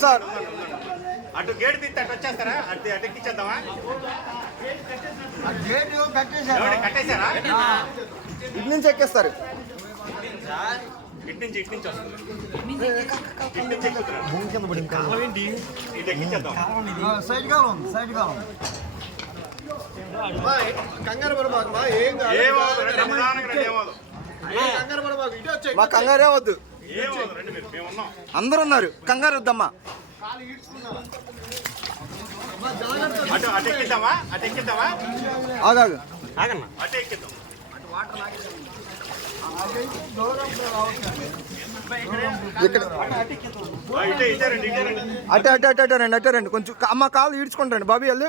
Sir. అటు gate తీస్తే అటు వచ్చేస్తారా? అటు అటు ఎక్కించేద్దామా ఎవరు కట్టేశారా? ఇటు నుంచి ఎక్కేస్తారు. ఇటు నుంచి ఇటు నుంచి వస్తుంది. ఇటు నుంచి ఎక్కుతున్నారు ఇటు ఎక్కించేద్దాం సైడ్ కాలం సైడ్ కాలం కంగారు ఏం ఇటు వచ్చే మా కంగారే వద్దు. ఏమవుతుంది రండి మీరు మేము ఉన్నాం. అందరు ఉన్నారు కంగారు వద్దమ్మా. అటు అటు ఎక్కిద్దామా? అటు ఎక్కిద్దామా? ఆగాగు అటు ఎక్కిద్దాం. ఇక్కడ ఆ, ఇటే ఇటే రండి ఇటే రండి. కొంచెం అమ్మ కాలు ఈడ్చుకుంటారండి బాబీ వెళ్ళు.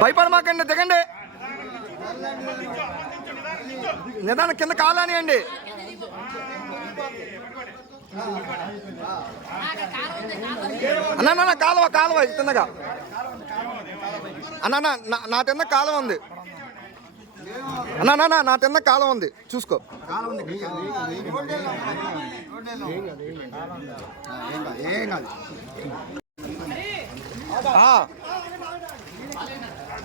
భయపడమాకండి దిగండి. నిదానం కింద కాలానియండి. అన్న కాలువ కాలువ తిన్నగా అన్న నా నా తిన్న కాలువ ఉంది. అన్న నా తిన్న కాలువ ఉంది. చూసుకో. కాలం